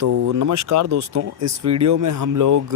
तो नमस्कार दोस्तों, इस वीडियो में हम लोग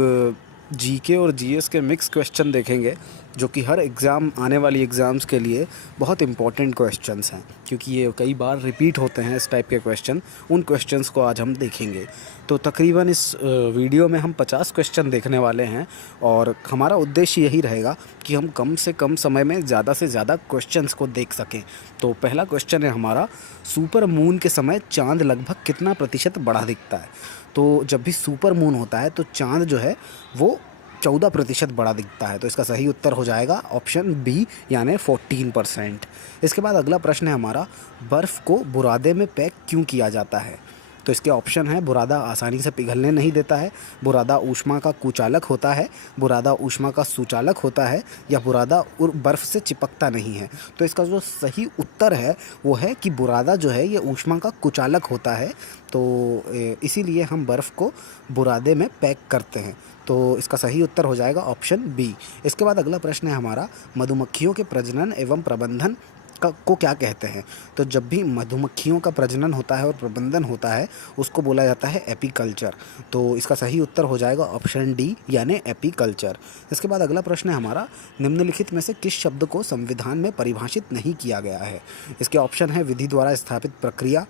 जीके और जीएस के मिक्स क्वेश्चन देखेंगे जो कि हर एग्ज़ाम आने वाली एग्ज़ाम्स के लिए बहुत इंपॉर्टेंट क्वेश्चंस हैं, क्योंकि ये कई बार रिपीट होते हैं इस टाइप के क्वेश्चन। उन क्वेश्चंस को आज हम देखेंगे। तो तकरीबन इस वीडियो में हम 50 क्वेश्चन देखने वाले हैं और हमारा उद्देश्य यही रहेगा कि हम कम से कम समय में ज़्यादा से ज़्यादा क्वेश्चंस को देख सकें। तो पहला क्वेश्चन है हमारा, सुपर मून के समय चाँद लगभग कितना प्रतिशत बड़ा दिखता है? तो जब भी सुपर मून होता है तो चाँद जो है वो 14% बड़ा दिखता है। तो इसका सही उत्तर हो जाएगा ऑप्शन बी, यानी 14%। इसके बाद अगला प्रश्न है हमारा, बर्फ़ को बुरादे में पैक क्यों किया जाता है? तो इसके ऑप्शन है, बुरादा आसानी से पिघलने नहीं देता है, बुरादा ऊष्मा का कुचालक होता है, बुरादा ऊष्मा का सुचालक होता है, या बुरादा बर्फ़ से चिपकता नहीं है। तो इसका जो सही उत्तर है वो है कि बुरादा जो है ये ऊष्मा का कुचालक होता है। तो इसीलिए हम बर्फ़ को बुरादे में पैक करते हैं। तो इसका सही उत्तर हो जाएगा ऑप्शन बी। इसके बाद अगला प्रश्न है हमारा, मधुमक्खियों के प्रजनन एवं प्रबंधन को क्या कहते हैं? तो जब भी मधुमक्खियों का प्रजनन होता है और प्रबंधन होता है उसको बोला जाता है एपीकल्चर। तो इसका सही उत्तर हो जाएगा ऑप्शन डी, यानी एपीकल्चर। इसके बाद अगला प्रश्न है हमारा, निम्नलिखित में से किस शब्द को संविधान में परिभाषित नहीं किया गया है? इसके ऑप्शन है, विधि द्वारा स्थापित प्रक्रिया,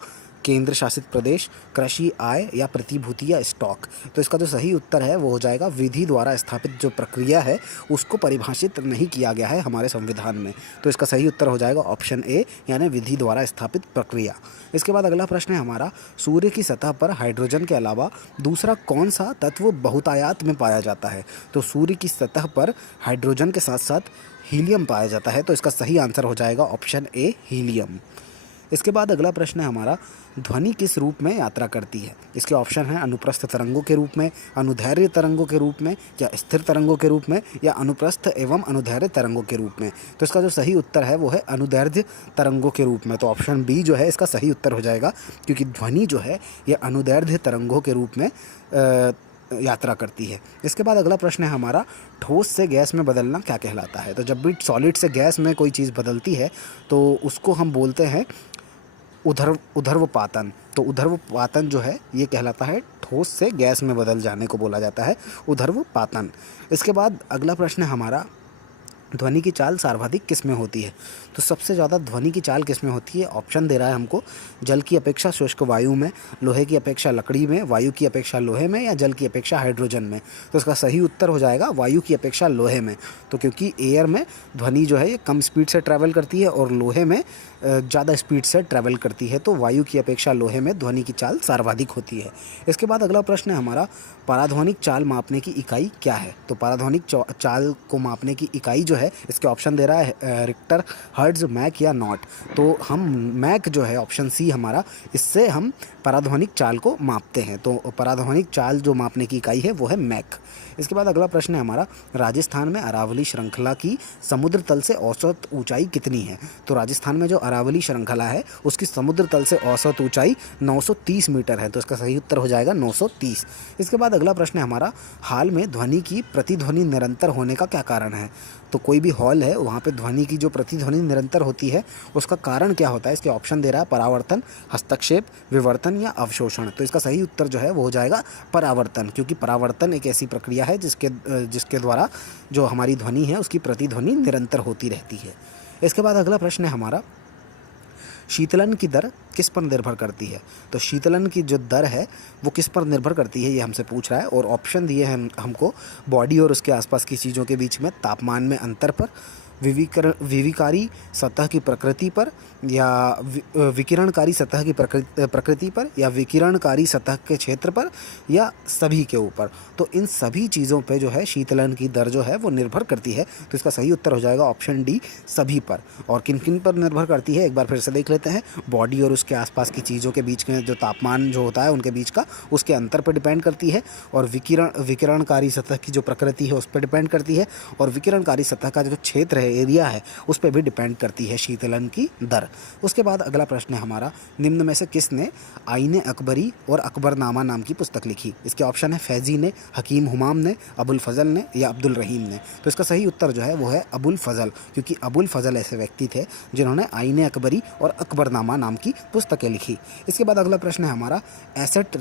केंद्र शासित प्रदेश, कृषि आय, या प्रतिभूति या स्टॉक। तो इसका जो सही उत्तर है वो हो जाएगा, विधि द्वारा स्थापित जो प्रक्रिया है उसको परिभाषित नहीं किया गया है हमारे संविधान में। तो इसका सही उत्तर हो जाएगा ऑप्शन ए, यानी विधि द्वारा स्थापित प्रक्रिया। इसके बाद अगला प्रश्न है हमारा, सूर्य की सतह पर हाइड्रोजन के अलावा दूसरा कौन सा तत्व बहुतायत में पाया जाता है? तो सूर्य की सतह पर हाइड्रोजन के साथ साथ हीलियम पाया जाता है। तो इसका सही आंसर हो जाएगा ऑप्शन ए, हीलियम। इसके बाद अगला प्रश्न है हमारा, ध्वनि किस रूप में यात्रा करती है? इसके ऑप्शन हैं, अनुप्रस्थ तरंगों के रूप में, अनुदैर्घ्य तरंगों के रूप में, या स्थिर तरंगों के रूप में, या अनुप्रस्थ एवं अनुदैर्घ्य तरंगों के रूप में। तो इसका जो सही उत्तर है वो है अनुदैर्घ्य तरंगों के रूप में। तो ऑप्शन बी जो है इसका सही उत्तर हो जाएगा, क्योंकि ध्वनि जो है ये अनुदैर्घ्य तरंगों के रूप में यात्रा करती है। इसके बाद अगला प्रश्न है हमारा, ठोस से गैस में बदलना क्या कहलाता है? तो जब भी सॉलिड से गैस में कोई चीज़ बदलती है तो उसको हम बोलते हैं ऊर्ध्वपातन। तो ऊर्ध्वपातन जो है ये कहलाता है, ठोस से गैस में बदल जाने को बोला जाता है ऊर्ध्वपातन। इसके बाद अगला प्रश्न है हमारा, ध्वनि की चाल सर्वाधिक किस में होती है? तो सबसे ज़्यादा ध्वनि की चाल किस में होती है? ऑप्शन दे रहा है हमको, जल की अपेक्षा शुष्क वायु में, लोहे की अपेक्षा लकड़ी में, वायु की अपेक्षा लोहे में, या जल की अपेक्षा हाइड्रोजन में। तो इसका सही उत्तर हो जाएगा वायु की अपेक्षा लोहे में। तो क्योंकि एयर में ध्वनि जो है ये कम स्पीड से ट्रैवल करती है और लोहे में ज़्यादा स्पीड से ट्रैवल करती है, तो वायु की अपेक्षा लोहे में ध्वनि की चाल सर्वाधिक होती है। इसके बाद अगला प्रश्न है हमारा, पराध्वनिक चाल मापने की इकाई क्या है? तो पराध्वनिक चाल को मापने की इकाई जो है, इसके ऑप्शन दे रहा है, रिक्टर, हर्ट्ज, मैक, या नॉट। तो हम मैक जो है ऑप्शन सी हमारा, इससे हम पराध्वनिक चाल को मापते हैं। तो पराध्वनिक चाल जो मापने की इकाई है वो है मैक। इसके बाद अगला प्रश्न है हमारा, राजस्थान में अरावली श्रृंखला की समुद्र तल से औसत ऊंचाई कितनी है? तो राजस्थान में जो अरावली श्रृंखला है उसकी समुद्र तल से औसत ऊंचाई 930 मीटर है। तो इसका सही उत्तर हो जाएगा 930। इसके बाद अगला प्रश्न है हमारा, हाल में ध्वनि की प्रतिध्वनि निरंतर होने का क्या कारण है? तो कोई भी हॉल है वहाँ पे ध्वनि की जो प्रतिध्वनि निरंतर होती है उसका कारण क्या होता है? इसके ऑप्शन दे रहा है, परावर्तन, हस्तक्षेप, विवर्तन, या अवशोषण। तो इसका सही उत्तर जो है वो हो जाएगा परावर्तन, क्योंकि परावर्तन एक ऐसी प्रक्रिया है जिसके द्वारा जो हमारी ध्वनि है उसकी प्रतिध्वनि निरंतर होती रहती है। इसके बाद अगला प्रश्न है हमारा, शीतलन की दर किस पर निर्भर करती है? तो शीतलन की जो दर है वो किस पर निर्भर करती है ये हमसे पूछ रहा है, और ऑप्शन दिए हैं हमको, बॉडी और उसके आसपास की चीज़ों के बीच में तापमान में अंतर पर, विविकारी सतह की प्रकृति पर, या विकिरणकारी सतह की प्रकृति पर, या विकिरणकारी सतह के क्षेत्र पर, या सभी के ऊपर। तो इन सभी चीज़ों पे जो है शीतलन की दर जो है वो निर्भर करती है। तो इसका सही उत्तर हो जाएगा ऑप्शन डी, सभी पर। और किन किन पर निर्भर करती है एक बार फिर से देख लेते हैं, बॉडी और उसके आसपास की चीज़ों के बीच में जो तापमान जो होता है उनके बीच का, उसके अंतर पर डिपेंड करती है, और विकिरणकारी सतह की जो प्रकृति है उस पर डिपेंड करती है, और विकिरणकारी सतह का जो क्षेत्र एरिया है उस पर भी डिपेंड करती है शीतलन की दर। उसके बाद अगला प्रश्न है हमारा, निम्न में से किसने आईने अकबरी और अकबरनामा नाम की पुस्तक लिखी? इसके ऑप्शन है, फैजी ने, हकीम हुमाम ने, अबुल फजल ने, या अब्दुल रहीम ने। तो इसका सही उत्तर जो है वो है अबुल फजल, क्योंकि अबुल फजल ऐसे व्यक्ति थे जिन्होंने आईने अकबरी और अकबरनामा नाम की पुस्तकें लिखी। इसके बाद अगला प्रश्न है हमारा, एसेट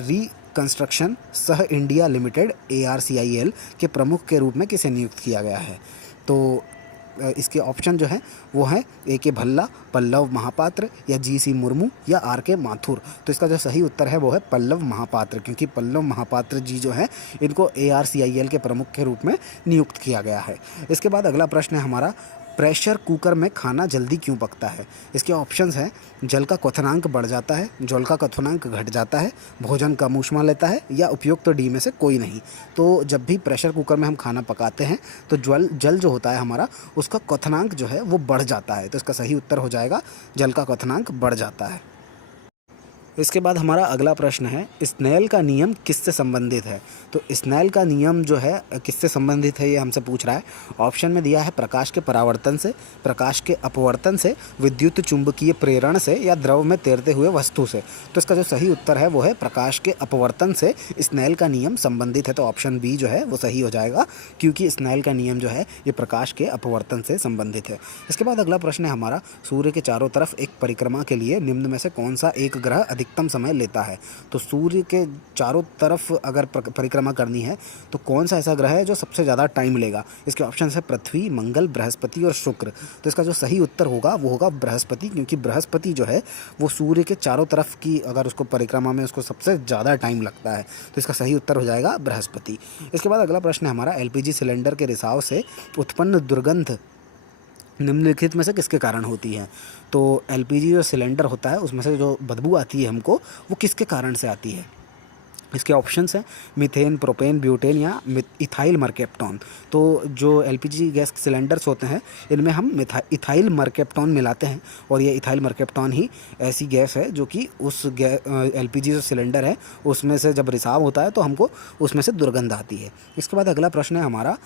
कंस्ट्रक्शन सह इंडिया लिमिटेड ARCIL के प्रमुख के रूप में किसे नियुक्त किया गया है? तो इसके ऑप्शन जो हैं वो हैं AK भल्ला, पल्लव महापात्र या GC मुर्मू या RK माथुर। तो इसका जो सही उत्तर है वो है पल्लव महापात्र, क्योंकि पल्लव महापात्र जी जो हैं इनको ARCIL के प्रमुख के रूप में नियुक्त किया गया है। इसके बाद अगला प्रश्न है हमारा, प्रेशर कुकर में खाना जल्दी क्यों पकता है? इसके ऑप्शंस हैं, जल का क्वथनांक बढ़ जाता है, जल का क्वथनांक घट जाता है, भोजन कम ऊष्मा लेता है या उपयुक्त डी में से कोई नहीं। तो जब भी प्रेशर कुकर में हम खाना पकाते हैं तो जल जो होता है हमारा उसका क्वथनांक जो है वो बढ़ जाता है। तो इसका सही उत्तर हो जाएगा जल का क्वथनांक बढ़ जाता है। इसके बाद हमारा अगला प्रश्न है, स्नेल का नियम किससे संबंधित है? तो स्नेल का नियम जो है किससे संबंधित है ये हमसे पूछ रहा है। ऑप्शन में दिया है प्रकाश के परावर्तन से, प्रकाश के अपवर्तन से, विद्युत चुंबकीय प्रेरण से या द्रव में तैरते हुए वस्तु से। तो इसका जो सही उत्तर है वो है प्रकाश के अपवर्तन से स्नेल का नियम संबंधित है। तो ऑप्शन बी जो है वो सही हो जाएगा, क्योंकि स्नेल का नियम जो है ये प्रकाश के अपवर्तन से संबंधित है। इसके बाद अगला प्रश्न है हमारा, सूर्य के चारों तरफ एक परिक्रमा के लिए निम्न में से कौन सा एक ग्रह अधिकतम समय लेता है? तो सूर्य के चारों तरफ अगर परिक्रमा करनी है तो कौन सा ऐसा ग्रह है जो सबसे ज़्यादा टाइम लेगा? इसके ऑप्शन है पृथ्वी, मंगल, बृहस्पति और शुक्र। तो इसका जो सही उत्तर होगा वो होगा बृहस्पति, क्योंकि बृहस्पति जो है वो सूर्य के चारों तरफ की अगर उसको परिक्रमा में उसको सबसे ज़्यादा टाइम लगता है। तो इसका सही उत्तर हो जाएगा बृहस्पति। इसके बाद अगला प्रश्न है हमारा, LPG सिलेंडर के रिसाव से उत्पन्न दुर्गंध निम्नलिखित में से किसके कारण होती है? तो LPG जो सिलेंडर होता है उसमें से जो बदबू आती है हमको वो किसके कारण से आती है? इसके ऑप्शंस हैं मीथेन, प्रोपेन, ब्यूटेन या इथाइल मर्केप्टॉन। तो जो LPG गैस सिलेंडर्स होते हैं इनमें हम इथाइल मर्केप्टॉन मिलाते हैं, और ये इथाइल मर्केप्टॉन ही ऐसी गैस है जो कि उस LPG जो सिलेंडर है उसमें से जब रिसाव होता है तो हमको उसमें से दुर्गंध आती है। इसके बाद अगला प्रश्न है हमारा,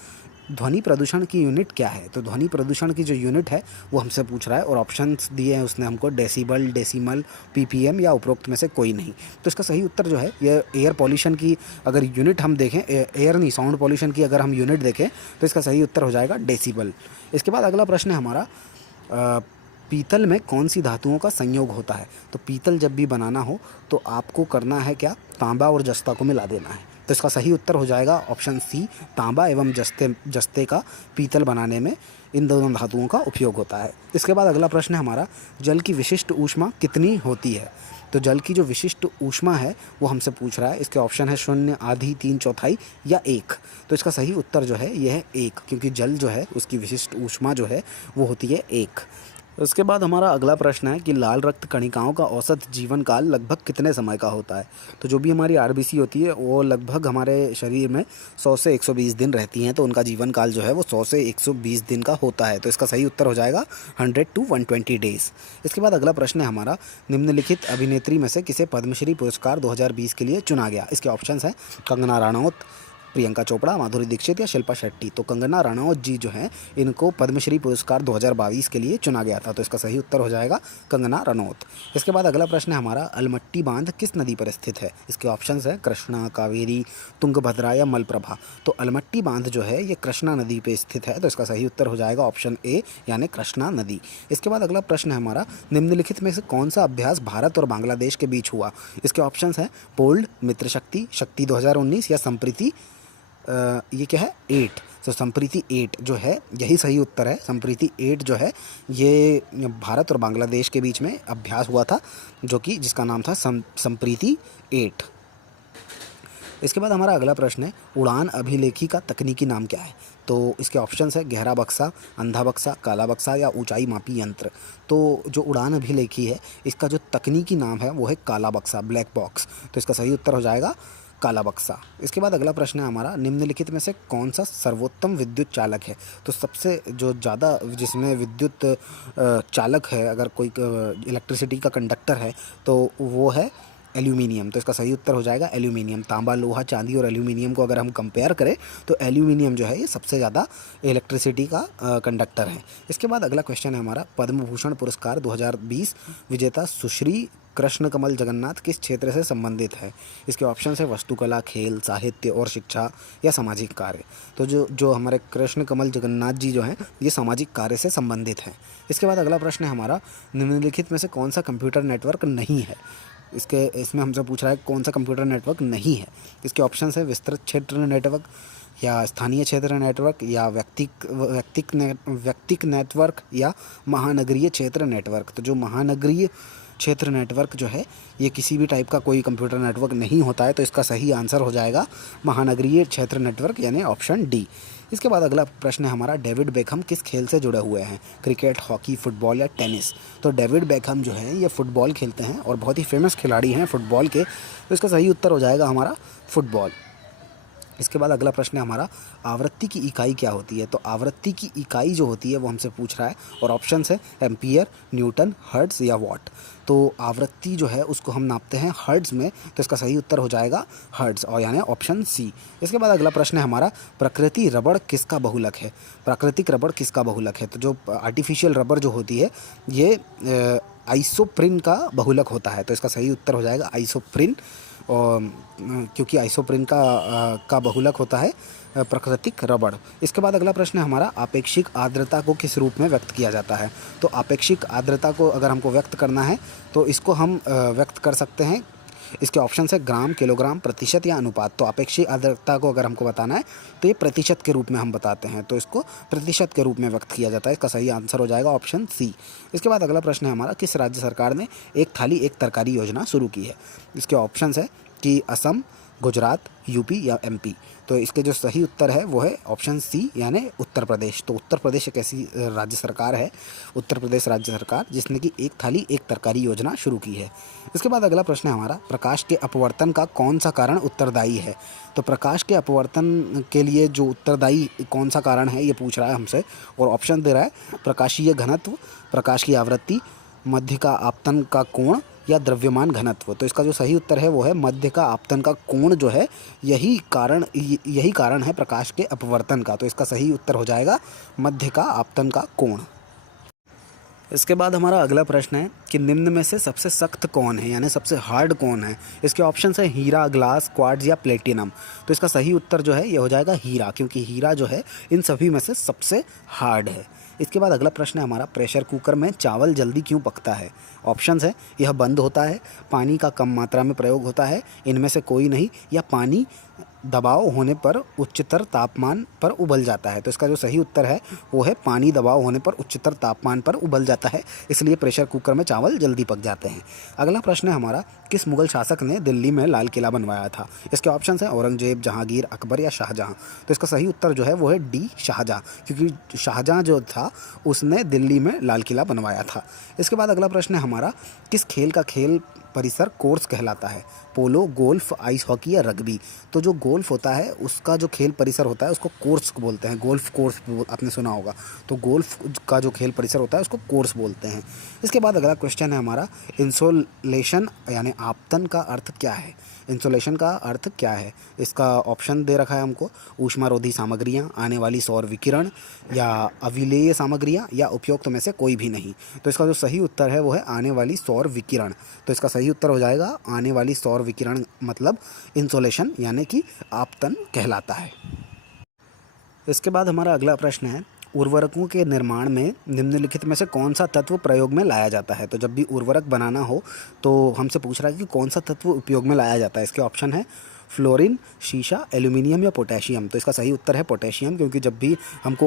ध्वनि प्रदूषण की यूनिट क्या है? तो ध्वनि प्रदूषण की जो यूनिट है वो हमसे पूछ रहा है, और ऑप्शंस दिए हैं उसने हमको डेसिबल, डेसिमल, PPM या उपरोक्त में से कोई नहीं। तो इसका सही उत्तर जो है ये एयर पॉल्यूशन की अगर यूनिट हम देखें, एयर नहीं साउंड पॉल्यूशन की अगर हम यूनिट देखें तो इसका सही उत्तर हो जाएगा डेसिबल। इसके बाद अगला प्रश्न है हमारा, पीतल में कौन सी धातुओं का संयोग होता है? तो पीतल जब भी बनाना हो तो आपको करना है क्या, तांबा और जस्ता को मिला देना है। तो इसका सही उत्तर हो जाएगा ऑप्शन सी, तांबा एवं जस्ते का पीतल बनाने में इन दोनों धातुओं का उपयोग होता है। इसके बाद अगला प्रश्न है हमारा, जल की विशिष्ट ऊष्मा कितनी होती है? तो जल की जो विशिष्ट ऊष्मा है वो हमसे पूछ रहा है। इसके ऑप्शन है 0, आधी, 3/4 या 1। तो इसका सही उत्तर जो है यह है 1, क्योंकि जल जो है उसकी विशिष्ट ऊष्मा जो है वो होती है 1। उसके बाद हमारा अगला प्रश्न है कि लाल रक्त कणिकाओं का औसत जीवन काल लगभग कितने समय का होता है? तो जो भी हमारी RBC होती है वो लगभग हमारे शरीर में 100 से 120 दिन रहती हैं, तो उनका जीवन काल जो है वो 100 से 120 दिन का होता है। तो इसका सही उत्तर हो जाएगा 100 to 120 डेज़। इसके बाद अगला प्रश्न है हमारा, निम्नलिखित अभिनेत्री में से किसे पद्मश्री पुरस्कार 2020 के लिए चुना गया? इसके ऑप्शंस हैं कंगना रनौत, प्रियंका चोपड़ा, माधुरी दीक्षित या शिल्पा शेट्टी। तो कंगना रनौत जी जो हैं इनको पद्मश्री पुरस्कार 2022 के लिए चुना गया था। तो इसका सही उत्तर हो जाएगा कंगना रनौत। इसके बाद अगला प्रश्न है हमारा, अलमट्टी बांध किस नदी पर स्थित है? इसके ऑप्शंस हैं कृष्णा, कावेरी, तुंगभद्रा या मलप्रभा। तो अलमट्टी बांध जो है ये कृष्णा नदी पर स्थित है। तो इसका सही उत्तर हो जाएगा ऑप्शन ए यानी कृष्णा नदी। इसके बाद अगला प्रश्न है हमारा, निम्नलिखित में से कौन सा अभ्यास भारत और बांग्लादेश के बीच हुआ? इसके ऑप्शंस हैं पोल्ड, मित्र शक्ति, शक्ति 2019 या संप्रीति ये क्या है 8। तो संप्रीति 8 जो है यही सही उत्तर है। संप्रीति 8 जो है ये भारत और बांग्लादेश के बीच में अभ्यास हुआ था, जो कि जिसका नाम था संप्रीति 8। इसके बाद हमारा अगला प्रश्न है, उड़ान अभिलेखी का तकनीकी नाम क्या है? तो इसके ऑप्शंस है गहरा बक्सा, अंधा बक्सा, काला बक्सा या ऊंचाई मापी यंत्र। तो जो उड़ान अभिलेखी है इसका जो तकनीकी नाम है वो है काला बक्सा, ब्लैक बॉक्स। तो इसका सही उत्तर हो जाएगा काला बक्सा। इसके बाद अगला प्रश्न है हमारा, निम्नलिखित में से कौन सा सर्वोत्तम विद्युत चालक है? तो सबसे जो ज़्यादा जिसमें विद्युत चालक है, अगर कोई इलेक्ट्रिसिटी का कंडक्टर है तो वो है एल्यूमिनियम। तो इसका सही उत्तर हो जाएगा एल्यूमिनियम। तांबा, लोहा, चांदी और एल्यूमिनियम को अगर हम कंपेयर करें तो एल्यूमिनियम जो है ये सबसे ज़्यादा इलेक्ट्रिसिटी का कंडक्टर है। इसके बाद अगला क्वेश्चन है हमारा, पद्म भूषण पुरस्कार 2020 विजेता सुश्री कृष्ण कमल जगन्नाथ किस क्षेत्र से संबंधित है? इसके ऑप्शन है वस्तुकला, खेल, साहित्य और शिक्षा या सामाजिक कार्य। तो जो हमारे कृष्ण कमल जगन्नाथ जी जो हैं ये सामाजिक कार्य से संबंधित हैं। इसके बाद अगला प्रश्न है हमारा, निम्नलिखित में से कौन सा कंप्यूटर नेटवर्क नहीं है? इसमें हमसे पूछ रहा है कौन सा कंप्यूटर नेटवर्क नहीं है। इसके ऑप्शन है विस्तृत क्षेत्र नेटवर्क, या स्थानीय क्षेत्र नेटवर्क, या व्यक्तिक नेटवर्क, या महानगरीय क्षेत्र नेटवर्क। तो जो महानगरीय क्षेत्र नेटवर्क जो है ये किसी भी टाइप का कोई कंप्यूटर नेटवर्क नहीं होता है, तो इसका सही आंसर हो जाएगा महानगरीय क्षेत्र नेटवर्क यानी ऑप्शन डी। इसके बाद अगला प्रश्न है हमारा, डेविड बेकहम किस खेल से जुड़े हुए हैं? क्रिकेट, हॉकी, फुटबॉल या टेनिस? तो डेविड बेकहम जो है ये फुटबॉल खेलते हैं और बहुत ही फेमस खिलाड़ी हैं फुटबॉल के, तो इसका सही उत्तर हो जाएगा हमारा फुटबॉल। इसके बाद अगला प्रश्न है हमारा, आवृत्ति की इकाई क्या होती है? तो आवृत्ति की इकाई जो होती है वो हमसे पूछ रहा है और ऑप्शंस है एम्पियर, न्यूटन, हर्ट्ज़ या वॉट। तो आवृत्ति जो है उसको हम नापते हैं हर्ट्ज़ में, तो इसका सही उत्तर हो जाएगा हर्ट्ज़ और यानी ऑप्शन सी। इसके बाद अगला प्रश्न है हमारा, प्रकृति रबड़ किसका बहुलक है? प्राकृतिक रबड़ किसका बहुलक है? तो जो आर्टिफिशियल रबड़ जो होती है ये आइसोप्रिन का बहुलक होता है, तो इसका सही उत्तर हो जाएगा आइसोप्रिन। और क्योंकि आइसोप्रिन का बहुलक होता है प्राकृतिक रबड़। इसके बाद अगला प्रश्न है हमारा, आपेक्षिक आर्द्रता को किस रूप में व्यक्त किया जाता है? तो आपेक्षिक आर्द्रता को अगर हमको व्यक्त करना है तो इसको हम व्यक्त कर सकते हैं, इसके ऑप्शन है ग्राम, किलोग्राम, प्रतिशत या अनुपात। तो आपेक्षिक आर्द्रता को अगर हमको बताना है तो ये प्रतिशत के रूप में हम बताते हैं, तो इसको प्रतिशत के रूप में व्यक्त किया जाता है। इसका सही आंसर हो जाएगा ऑप्शन सी। इसके बाद अगला प्रश्न है हमारा, किस राज्य सरकार ने एक थाली एक तरकारी योजना शुरू की है? इसके ऑप्शन है कि असम, गुजरात, यूपी या एमपी। तो इसके जो सही उत्तर है वो है ऑप्शन सी यानी उत्तर प्रदेश। तो उत्तर प्रदेश एक ऐसी राज्य सरकार है, उत्तर प्रदेश राज्य सरकार, जिसने कि एक थाली एक तरकारी योजना शुरू की है। इसके बाद अगला प्रश्न है हमारा, प्रकाश के अपवर्तन का कौन सा कारण उत्तरदायी है? तो प्रकाश के अपवर्तन के लिए जो उत्तरदायी कौन सा कारण है ये पूछ रहा है हमसे और ऑप्शन दे रहा है प्रकाशीय घनत्व, प्रकाश की आवृत्ति, मध्य का आपतन का कोण या द्रव्यमान घनत्व। तो इसका जो सही उत्तर है वो है मध्य का आपतन का कोण जो है, यही कारण है प्रकाश के अपवर्तन का। तो इसका सही उत्तर हो जाएगा मध्य का आपतन का कोण। इसके बाद हमारा अगला प्रश्न है कि निम्न में से सबसे सख्त कौन है यानी सबसे हार्ड कौन है? इसके ऑप्शन है हीरा, ग्लास, क्वार्ट्ज या प्लेटिनम। तो इसका सही उत्तर जो है ये हो जाएगा हीरा, क्योंकि हीरा जो है इन सभी में से सबसे हार्ड है। इसके बाद अगला प्रश्न है हमारा, प्रेशर कुकर में चावल जल्दी क्यों पकता है? ऑप्शंस है यह बंद होता है, पानी का कम मात्रा में प्रयोग होता है, इनमें से कोई नहीं, या पानी दबाव होने पर उच्चतर तापमान पर उबल जाता है। तो इसका जो सही उत्तर है वो है पानी दबाव होने पर उच्चतर तापमान पर उबल जाता है, इसलिए प्रेशर कुकर में चावल जल्दी पक जाते हैं। अगला प्रश्न है हमारा, किस मुगल शासक ने दिल्ली में लाल किला बनवाया था? इसके ऑप्शन हैं औरंगजेब, जहांगीर, अकबर या शाहजहां। तो इसका सही उत्तर जो है वो है डी, शाहजहां, क्योंकि शाहजहां जो था उसने दिल्ली में लाल किला बनवाया था। इसके बाद अगला प्रश्न है हमारा, किस खेल का खेल परिसर कोर्स कहलाता है? पोलो, गोल्फ, आइस हॉकी या रग्बी। तो जो गोल्फ होता है उसका जो खेल परिसर होता है उसको कोर्स बोलते हैं, गोल्फ कोर्स आपने सुना होगा। तो गोल्फ का जो खेल परिसर होता है उसको कोर्स बोलते हैं। इसके बाद अगला क्वेश्चन है हमारा, इंसोलेशन यानी आपतन का अर्थ क्या है? इंसोलेशन का अर्थ क्या है? इसका ऑप्शन दे रखा है हमको, ऊष्मारोधी सामग्रियाँ, आने वाली सौर विकिरण, या अविलेय सामग्रियाँ, या उपयुक्त में से कोई भी नहीं। तो इसका जो सही उत्तर है वो है आने वाली सौर विकिरण। तो इसका सही उत्तर हो जाएगा आने वाली सौर विकिरण, मतलब इंसोलेशन यानी कि आपतन कहलाता है। इसके बाद हमारा अगला प्रश्न है, उर्वरकों के निर्माण में निम्नलिखित में से कौन सा तत्व प्रयोग में लाया जाता है? तो जब भी उर्वरक बनाना हो तो हमसे पूछ रहा है कि कौन सा तत्व उपयोग में लाया जाता है। इसके ऑप्शन है फ्लोरीन, शीशा, एल्यूमिनियम या पोटेशियम। तो इसका सही उत्तर है पोटेशियम, क्योंकि जब भी हमको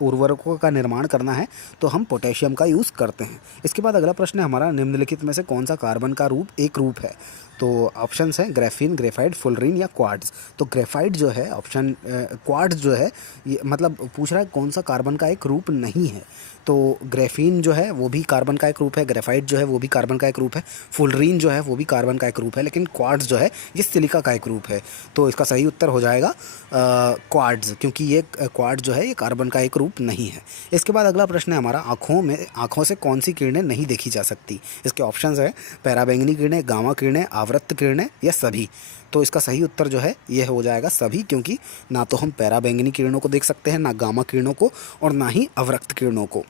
उर्वरकों का निर्माण करना है तो हम पोटेशियम का यूज़ करते हैं। इसके बाद अगला प्रश्न है हमारा, निम्नलिखित में से कौन सा कार्बन का एक रूप है? तो ऑप्शंस हैं ग्रेफीन, ग्रेफाइट, फुलरीन या क्वार्ट्ज। तो ग्रेफाइट जो है ऑप्शन, क्वार्ट्ज जो है ये मतलब पूछ रहा है कौन सा कार्बन का एक रूप नहीं है। तो ग्रेफीन जो है वो भी कार्बन का एक रूप है, ग्रेफाइट जो है वो भी कार्बन का एक रूप है, फुलरीन जो है वो भी कार्बन का एक रूप है, लेकिन क्वार्ट्ज जो है ये सिलिका का एक रूप है। तो इसका सही उत्तर हो जाएगा क्वार्ट्ज, क्योंकि ये क्वार्ट्ज जो है ये कार्बन का एक रूप नहीं है। इसके बाद अगला प्रश्न है हमारा, आँखों से कौन सी किरणें नहीं देखी जा सकती? इसके ऑप्शंस है पैराबैंगनी किरणें, गामा किरणें, आवृत्त किरणें या सभी। तो इसका सही उत्तर जो है यह हो जाएगा सभी, क्योंकि ना तो हम पैराबैंगनी किरणों को देख सकते हैं, ना गामा किरणों को, और ना ही अवरक्त किरणों को।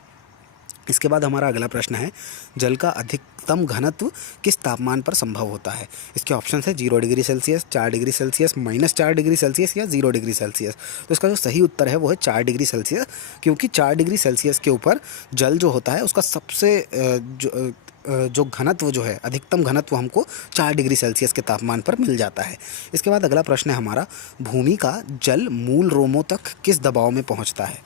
इसके बाद हमारा अगला प्रश्न है, जल का अधिकतम घनत्व किस तापमान पर संभव होता है? इसके ऑप्शन है 0 degree Celsius, 4 degree Celsius, -4 degree Celsius या 0 डिग्री सेल्सियस। तो इसका जो सही उत्तर है वो है 4 डिग्री सेल्सियस, क्योंकि 4 डिग्री सेल्सियस के ऊपर जल जो होता है उसका सबसे जो घनत्व जो है, अधिकतम घनत्व हमको 4 डिग्री सेल्सियस के तापमान पर मिल जाता है। इसके बाद अगला प्रश्न है हमारा, भूमि का जल मूल रोमों तक किस दबाव में पहुंचता है?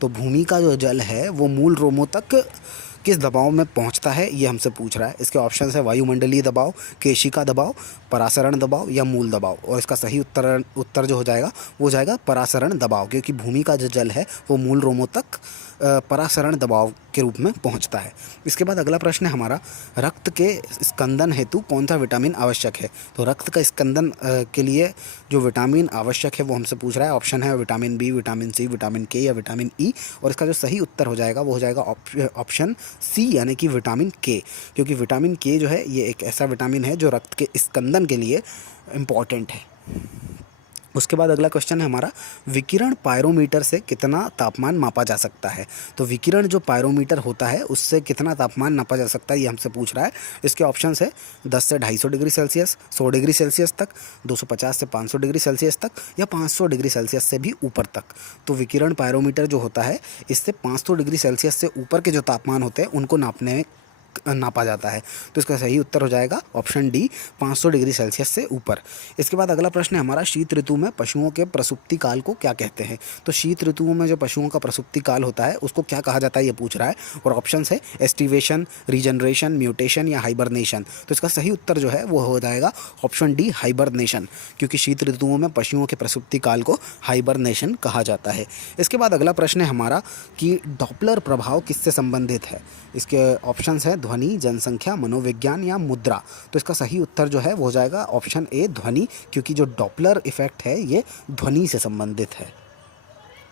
तो भूमि का जो जल है वो मूल रोमों तक किस दबाव में पहुंचता है, ये हमसे पूछ रहा है। इसके ऑप्शन है वायुमंडलीय दबाव, केशिका दबाव, परासरण दबाव या मूल दबाव। और इसका सही उत्तर जो हो जाएगा वो जाएगा परासरण दबाव, क्योंकि भूमि का जो जल है वो मूल रोमों तक परासरण दबाव के रूप में पहुंचता है। इसके बाद अगला प्रश्न है हमारा, रक्त के स्कंदन हेतु कौन सा विटामिन आवश्यक है? तो रक्त का स्कंदन के लिए जो विटामिन आवश्यक है वो हमसे पूछ रहा है। ऑप्शन है vitamin B, vitamin C, vitamin K या विटामिन ई। और इसका जो सही उत्तर हो जाएगा वो हो जाएगा ऑप्शन सी, यानी कि विटामिन के, क्योंकि विटामिन के जो है ये एक ऐसा विटामिन है जो रक्त के स्कंदन के लिए इम्पॉर्टेंट है। उसके बाद अगला क्वेश्चन है हमारा, विकिरण पायरोमीटर से कितना तापमान मापा जा सकता है? तो विकिरण जो पायरोमीटर होता है उससे कितना तापमान नापा जा सकता है, ये हमसे पूछ रहा है। इसके ऑप्शंस है 10 से 250 डिग्री सेल्सियस, 100 डिग्री सेल्सियस तक, 250 से 500 डिग्री सेल्सियस तक या 500 डिग्री सेल्सियस से भी ऊपर तक। तो विकिरण पायरोमीटर जो होता है इससे 500 डिग्री सेल्सियस से ऊपर के जो तापमान होते हैं उनको नापा जाता है। तो इसका सही उत्तर हो जाएगा ऑप्शन डी, 500 डिग्री सेल्सियस से ऊपर। इसके बाद अगला प्रश्न है हमारा, शीत ऋतु में पशुओं के प्रसुप्ति काल को क्या कहते हैं? तो शीत ऋतुओं में जो पशुओं का प्रसुप्ति काल होता है उसको क्या कहा जाता है, ये पूछ रहा है। और ऑप्शन है एस्टिवेशन, रीजनरेशन, म्यूटेशन या हाइबरनेशन। तो इसका सही उत्तर जो है वो हो जाएगा ऑप्शन डी, हाइबरनेशन, क्योंकि शीत ऋतुओं में पशुओं के प्रसुप्ति काल को हाइबरनेशन कहा जाता है। इसके बाद अगला प्रश्न है हमारा कि डॉपलर प्रभाव किससे संबंधित है? इसके ऑप्शंस है ध्वनि, जनसंख्या, मनोविज्ञान या मुद्रा। तो इसका सही उत्तर जो है वो हो जाएगा ऑप्शन ए, ध्वनि, क्योंकि जो डॉपलर इफेक्ट है ये ध्वनि से संबंधित है।